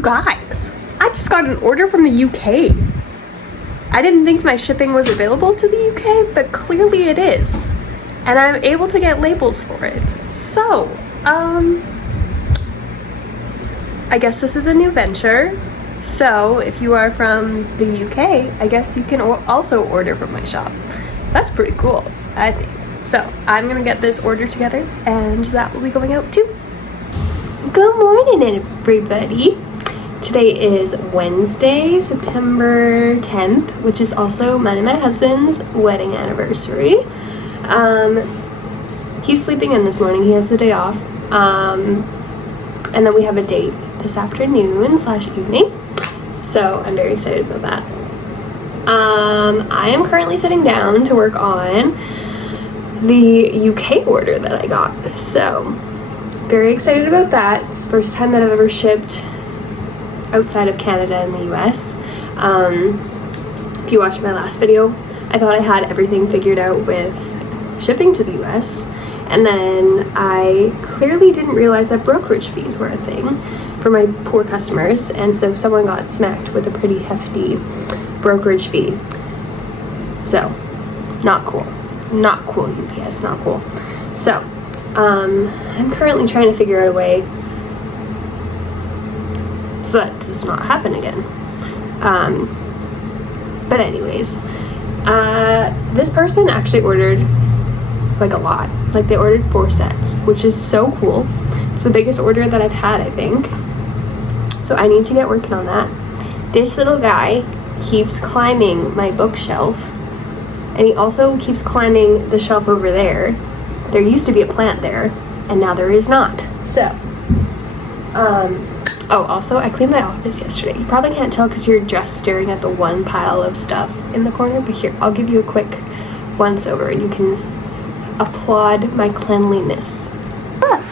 You guys, I just got an order from the UK. I didn't think my shipping was available to the UK, but clearly it is. And I'm able to get labels for it. So, I guess this is a new venture. So, if you are from the UK, I guess you can also order from my shop. That's pretty cool, I think. So, I'm gonna get this order together, and that will be going out too. Good morning, everybody. Today is Wednesday, September 10th, which is also mine and my husband's wedding anniversary. He's sleeping in this morning. He has the day off. And then we have a date this afternoon / evening. So I'm very excited about that. I am currently sitting down to work on the UK order that I got. So very excited about that. It's the first time that I've ever shipped outside of Canada and the US. If you watched my last video, I thought I had everything figured out with shipping to the US, and then I clearly didn't realize that brokerage fees were a thing for my poor customers, and so someone got smacked with a pretty hefty brokerage fee. So not cool, not cool, UPS, not cool. So I'm currently trying to figure out a way so that does not happen again. But anyways, this person actually ordered like a lot. Like they ordered 4 sets, which is so cool. It's the biggest order that I've had, I think. So I need to get working on that. This little guy keeps climbing my bookshelf, and he also keeps climbing the shelf over there. There used to be a plant there, and now there is not. So, oh, also, I cleaned my office yesterday. You probably can't tell because you're just staring at the one pile of stuff in the corner, but here, I'll give you a quick once over and you can applaud my cleanliness. Look.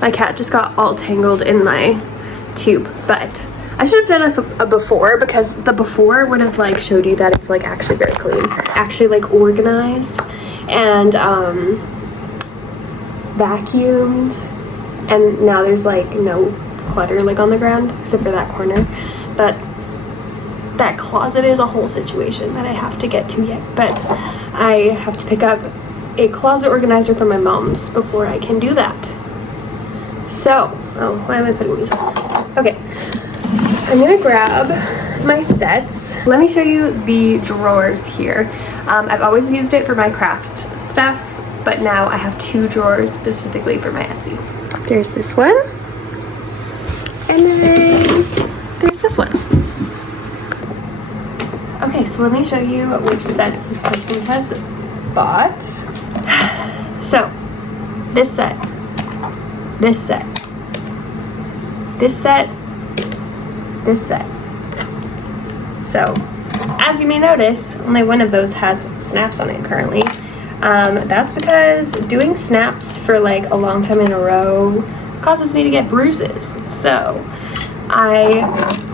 My cat just got all tangled in my tube, but I should have done a before, because the before would have like showed you that it's like actually very clean, actually like organized and vacuumed, and now there's like no clutter like on the ground except for that corner. But that closet is a whole situation that I have to get to yet, but I have to pick up a closet organizer from my mom's before I can do that. So, oh, why am I putting these on? Okay, I'm gonna grab my sets. Let me show you the drawers here. I've always used it for my craft stuff, but now I have 2 drawers specifically for my Etsy. There's this one, and then there's this one. Okay, so let me show you which sets this person has bought. So, this set, this set, this set, this set. So, as you may notice, only one of those has snaps on it currently. That's because doing snaps for like a long time in a row causes me to get bruises. So I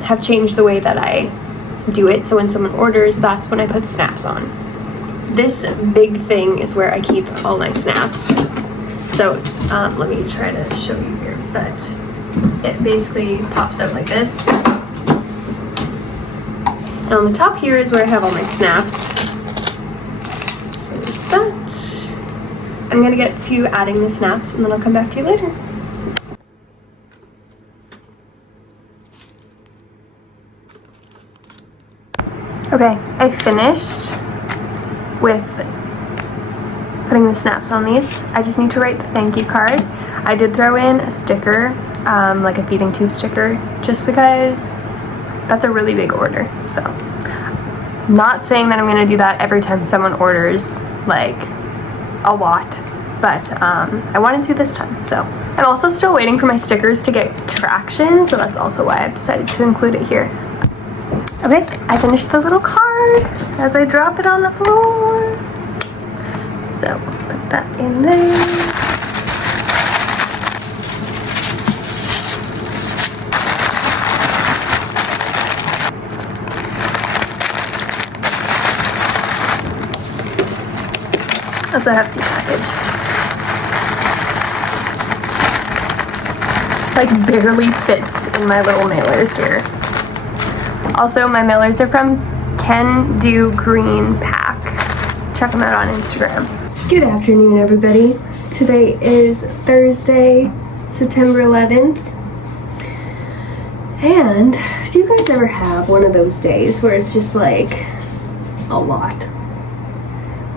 have changed the way that I do it. So when someone orders, that's when I put snaps on. This big thing is where I keep all my snaps. So let me try to show you here, but it basically pops out like this. And on the top here is where I have all my snaps. So there's that. I'm gonna get to adding the snaps and then I'll come back to you later. Okay, I finished with putting the snaps on these. I just need to write the thank you card. I did throw in a sticker, like a feeding tube sticker, just because that's a really big order. So, not saying that I'm gonna do that every time someone orders like a lot, but I wanted to this time. So, I'm also still waiting for my stickers to get traction, so that's also why I've decided to include it here. Okay, I finished the little card as I drop it on the floor. So, put that in there. That's a hefty package. Like barely fits in my little mailers here. Also, my mailers are from Can Do Green Pack. Check them out on Instagram. Good afternoon, everybody. Today is Thursday, September 11th. And do you guys ever have one of those days where it's just like a lot?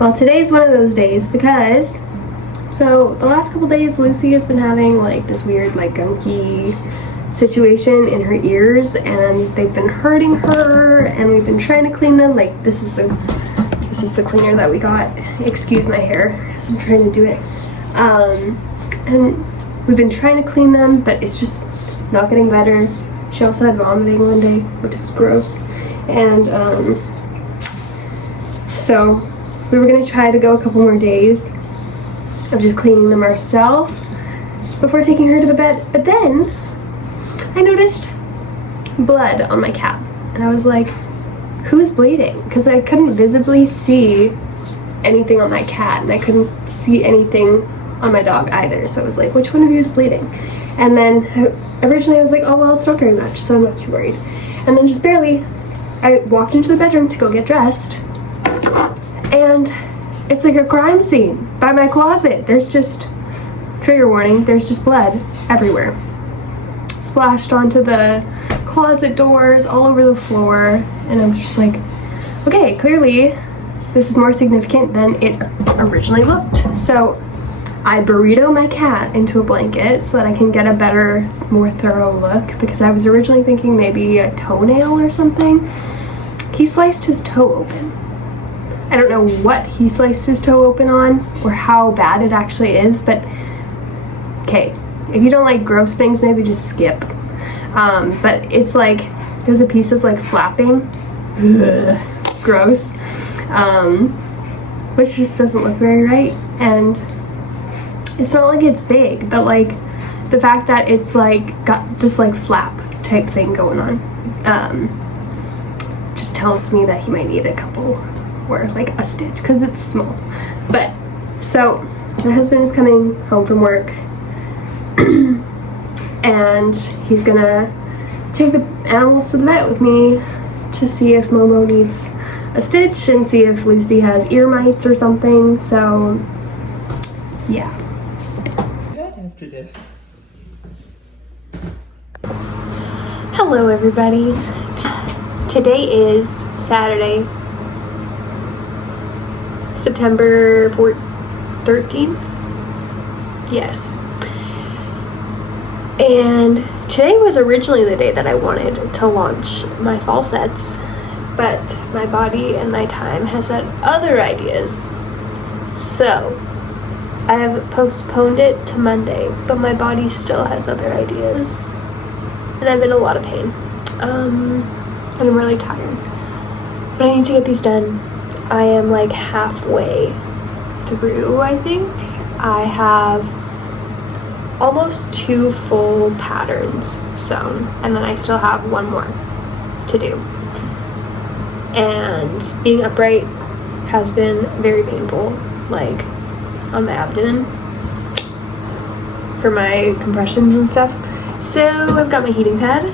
Well, today's one of those days because, so the last couple days Lucy has been having like this weird like gunky situation in her ears, and they've been hurting her, and we've been trying to clean them. Like this is the cleaner that we got. Excuse my hair, because I'm trying to do it. And we've been trying to clean them, but it's just not getting better. She also had vomiting one day, which was gross. And so we were gonna try to go a couple more days of just cleaning them ourselves before taking her to the bed. But then I noticed blood on my cat, and I was like, who's bleeding? Because I couldn't visibly see anything on my cat, and I couldn't see anything on my dog either. So I was like, which one of you is bleeding? And then originally I was like, oh well, it's not very much, so I'm not too worried. And then just barely, I walked into the bedroom to go get dressed, and it's like a crime scene by my closet. There's just, trigger warning, there's just blood everywhere. Splashed onto the closet doors, all over the floor, and I was just like, okay, clearly this is more significant than it originally looked. So I burrito my cat into a blanket so that I can get a better, more thorough look, because I was originally thinking maybe a toenail or something. He sliced his toe open. I don't know what he sliced his toe open on or how bad it actually is, but okay, if you don't like gross things, maybe just skip. But it's like, there's a piece that's like flapping. Ugh, gross. Which just doesn't look very right. And it's not like it's big, but like the fact that it's like got this like flap type thing going on just tells me that he might need a couple, or like a stitch, because it's small. But so my husband is coming home from work and he's gonna take the animals to the vet with me to see if Momo needs a stitch and see if Lucy has ear mites or something. So yeah. After this. Hello everybody. Today is Saturday, September 13th. Yes. And today was originally the day that I wanted to launch my fall sets, but my body and my time has had other ideas. So I have postponed it to Monday, but my body still has other ideas. And I'm in a lot of pain. And I'm really tired. But I need to get these done. I am like halfway through, I think. I have almost 2 full patterns sewn, and then I still have 1 more to do. And being upright has been very painful, like on my abdomen for my compressions and stuff. So I've got my heating pad,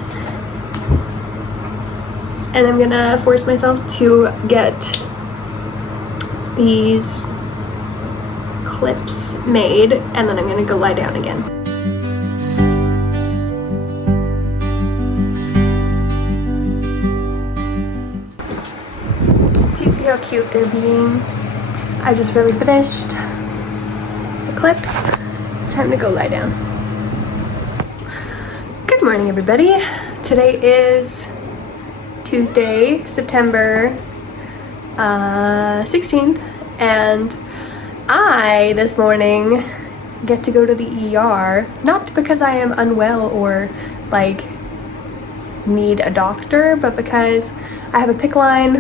and I'm gonna force myself to get these clips made, and then I'm gonna go lie down again. Do you see how cute they're being? I just really finished the clips. It's time to go lie down. Good morning, everybody. Today is Tuesday, September 16th, and I, this morning, get to go to the ER, not because I am unwell or like need a doctor, but because I have a PICC line.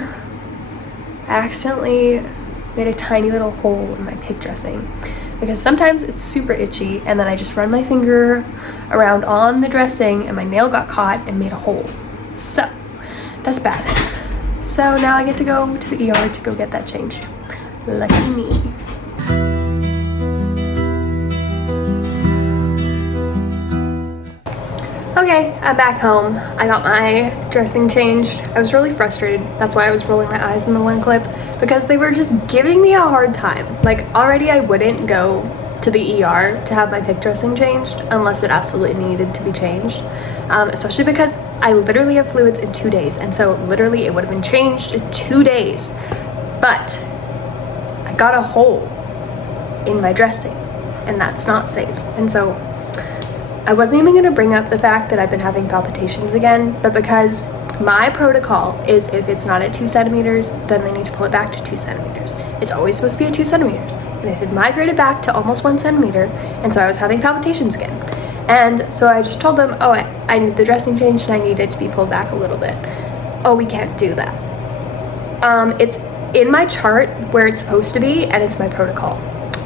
I accidentally made a tiny little hole in my PICC dressing because sometimes it's super itchy, and then I just run my finger around on the dressing and my nail got caught and made a hole. So that's bad. So now I get to go to the ER to go get that changed. Lucky me. Okay, I'm back home. I got my dressing changed. I was really frustrated. That's why I was rolling my eyes in the one clip, because they were just giving me a hard time. Like, already I wouldn't go to the ER to have my pick dressing changed unless it absolutely needed to be changed. Especially because I literally have fluids in 2 days, and so literally it would have been changed in 2 days. But I got a hole in my dressing, and that's not safe. And so I wasn't even gonna bring up the fact that I've been having palpitations again, but because my protocol is if it's not at 2 centimeters, then they need to pull it back to 2 centimeters. It's always supposed to be at 2 centimeters. And it had migrated back to almost 1 centimeter, and so I was having palpitations again. And so I just told them, oh, I need the dressing changed and I need it to be pulled back a little bit. Oh, we can't do that. It's in my chart where it's supposed to be, and it's my protocol.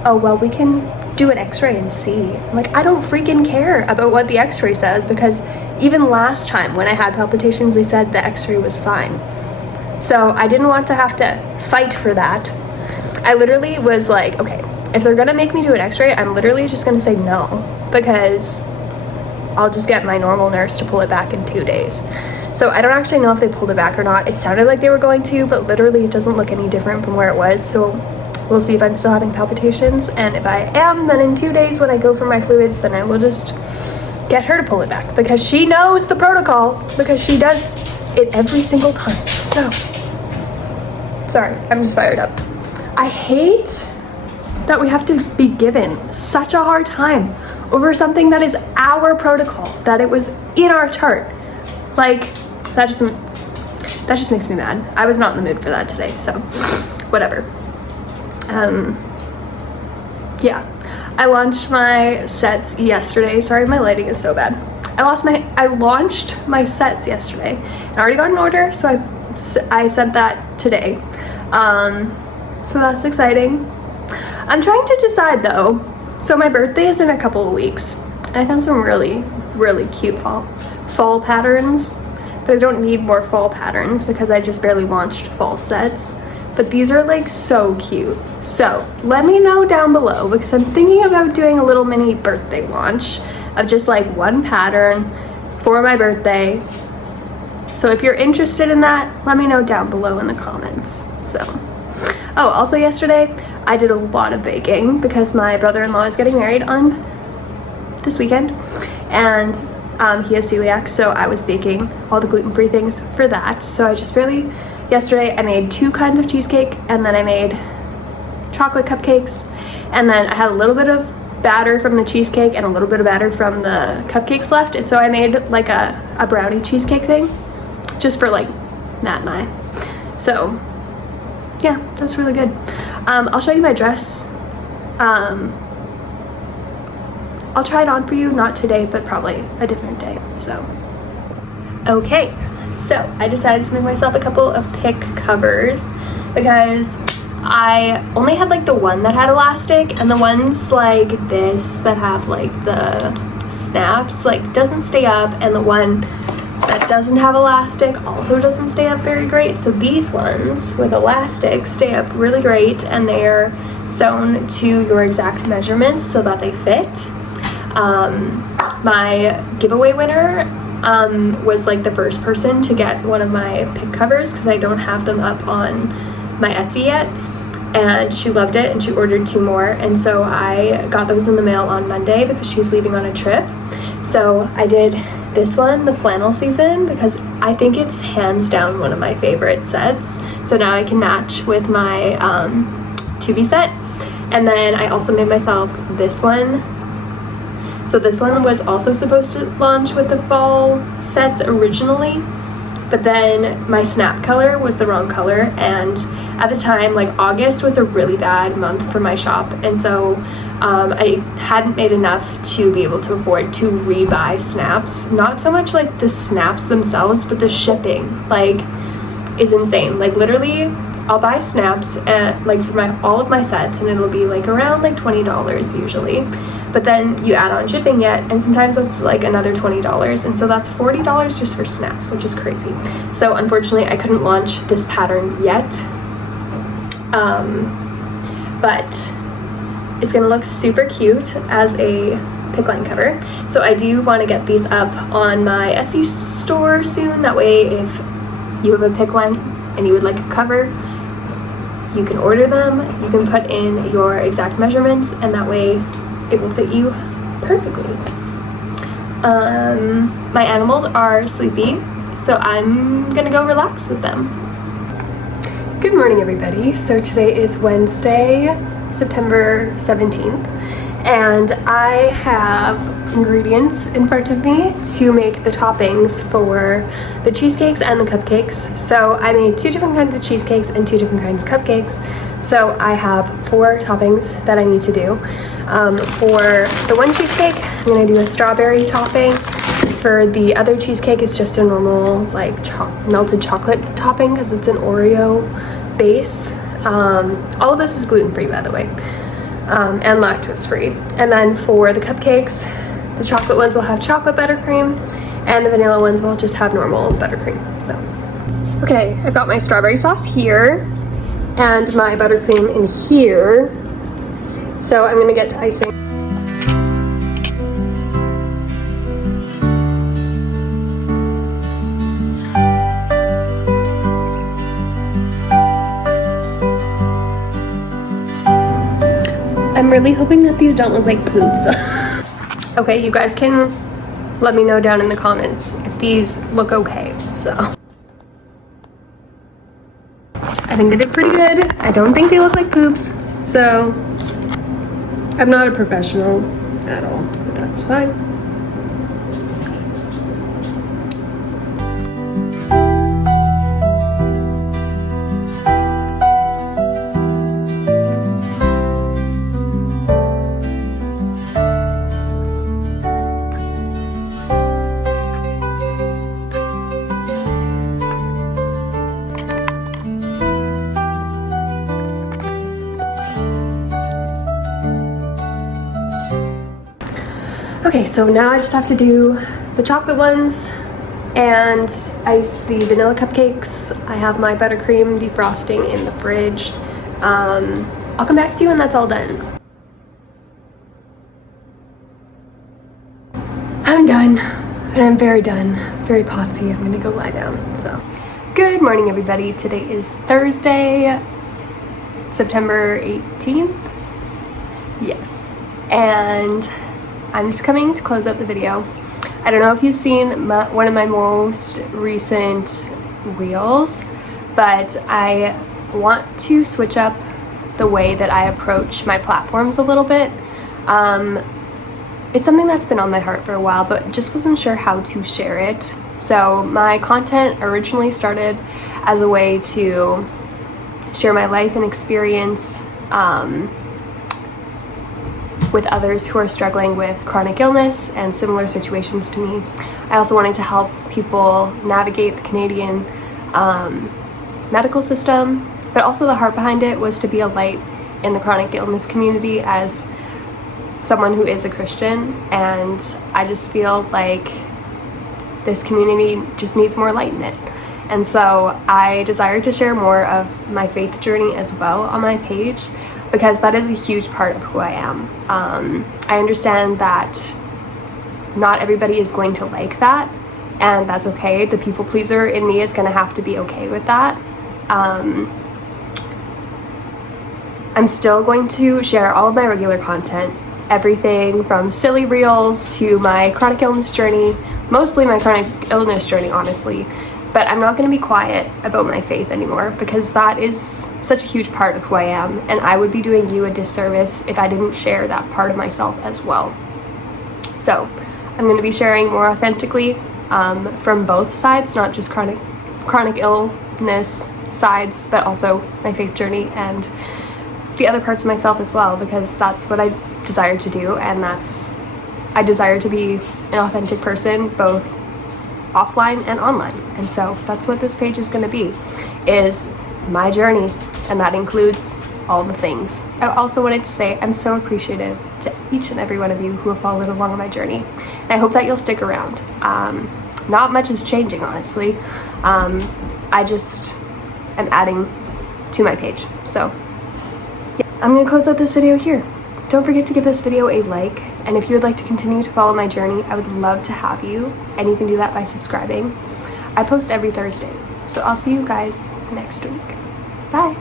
Oh, well, we can do an x-ray and see. I'm like, I don't freaking care about what the x-ray says, because even last time when I had palpitations, they said the x-ray was fine. So I didn't want to have to fight for that. I literally was like, okay, if they're gonna make me do an x-ray, I'm literally just gonna say no, because I'll just get my normal nurse to pull it back in 2 days. So I don't actually know if they pulled it back or not. It sounded like they were going to, but literally it doesn't look any different from where it was. So we'll see if I'm still having palpitations, and if I am, then in 2 days when I go for my fluids, then I will just get her to pull it back, because she knows the protocol, because she does it every single time. So, sorry, I'm just fired up. I hate that we have to be given such a hard time over something that is our protocol, that it was in our chart. Like, that just makes me mad. I was not in the mood for that today, so whatever. Yeah, I launched my sets yesterday. Sorry, my lighting is so bad. I launched my sets yesterday, and I already got an order, so I sent that today. So that's exciting. I'm trying to decide though. So my birthday is in a couple of weeks, and I found some really, really cute fall patterns, but I don't need more fall patterns because I just barely launched fall sets. But these are like so cute. So let me know down below, because I'm thinking about doing a little mini birthday launch of just like one pattern for my birthday. So if you're interested in that, let me know down below in the comments. So, oh, also yesterday I did a lot of baking because my brother-in-law is getting married on this weekend, and he has celiac, so I was baking all the gluten-free things for that. So yesterday I made 2 kinds of cheesecake, and then I made chocolate cupcakes, and then I had a little bit of batter from the cheesecake and a little bit of batter from the cupcakes left, and so I made like a brownie cheesecake thing just for like Matt and I. So yeah, that's really good. I'll show you my dress. I'll try it on for you, not today, but probably a different day. So okay, so I decided to make myself a couple of pick covers because I only had like the one that had elastic, and the ones like this that have like the snaps like doesn't stay up, and the one that doesn't have elastic also doesn't stay up very great. So these ones with elastic stay up really great, and they're sewn to your exact measurements so that they fit. My giveaway winner was like the first person to get one of my pick covers, because I don't have them up on my Etsy yet, and she loved it and she ordered 2 more, and so I got those in the mail on Monday because she's leaving on a trip. So I did this one, the flannel season, because I think it's hands down one of my favorite sets. So now I can match with my Tubi set. And then I also made myself this one. So this one was also supposed to launch with the fall sets originally, but then my snap color was the wrong color, and at the time, like, August was a really bad month for my shop, and so I hadn't made enough to be able to afford to rebuy snaps. Not so much like the snaps themselves, but the shipping like is insane. Like, literally I'll buy snaps at like for all of my sets, and it'll be like around like $20 usually, but then you add on shipping yet, and sometimes that's like another $20, and so that's $40 just for snaps, which is crazy. So unfortunately I couldn't launch this pattern yet, but it's gonna look super cute as a pick line cover. So I do want to get these up on my Etsy store soon. That way if you have a pick line and you would like a cover, you can order them. You can put in your exact measurements and that way it will fit you perfectly. My animals are sleepy, so I'm gonna go relax with them. Good morning, everybody. So today is Wednesday, September 17th, and I have ingredients in front of me to make the toppings for the cheesecakes and the cupcakes. So I made 2 different kinds of cheesecakes and 2 different kinds of cupcakes. So I have 4 toppings that I need to do. For the one cheesecake, I'm gonna do a strawberry topping. For the other cheesecake, it's just a normal like melted chocolate topping because it's an Oreo base. All of this is gluten-free, by the way, and lactose-free. And then for the cupcakes, the chocolate ones will have chocolate buttercream, and the vanilla ones will just have normal buttercream. So, okay, I've got my strawberry sauce here, and my buttercream in here. So I'm gonna get to icing. I'm really hoping that these don't look like poops. Okay, you guys can let me know down in the comments if these look okay, so. I think they did pretty good. I don't think they look like poops, so I'm not a professional at all, but that's fine. Okay, so now I just have to do the chocolate ones and ice the vanilla cupcakes. I have my buttercream defrosting in the fridge. I'll come back to you when that's all done. I'm done, and I'm very done, very potsy. I'm gonna go lie down, so. Good morning, everybody. Today is Thursday, September 18th. Yes, and I'm just coming to close out the video. I don't know if you've seen one of my most recent reels, but I want to switch up the way that I approach my platforms a little bit. It's something that's been on my heart for a while, but just wasn't sure how to share it. So my content originally started as a way to share my life and experience with others who are struggling with chronic illness and similar situations to me. I also wanted to help people navigate the Canadian medical system, but also the heart behind it was to be a light in the chronic illness community as someone who is a Christian, and I just feel like this community just needs more light in it. And so I desire to share more of my faith journey as well on my page, because that is a huge part of who I am. I understand that not everybody is going to like that, and that's okay. The people pleaser in me is gonna have to be okay with that. I'm still going to share all of my regular content, everything from silly reels to my chronic illness journey, mostly my chronic illness journey, honestly. But I'm not going to be quiet about my faith anymore, because that is such a huge part of who I am, and I would be doing you a disservice if I didn't share that part of myself as well. So I'm going to be sharing more authentically from both sides, not just chronic illness sides, but also my faith journey and the other parts of myself as well, because that's what I desire to do, and I desire to be an authentic person, both offline and online. And so that's what this page is going to be, is my journey, and that includes all the things. I also wanted to say I'm so appreciative to each and every one of you who have followed along on my journey, and I hope that you'll stick around. Not much is changing, honestly. I just am adding to my page. So yeah, I'm gonna close out this video here. Don't forget to give this video a like, and if you would like to continue to follow my journey, I would love to have you, and you can do that by subscribing. I post every Thursday, so I'll see you guys next week. Bye!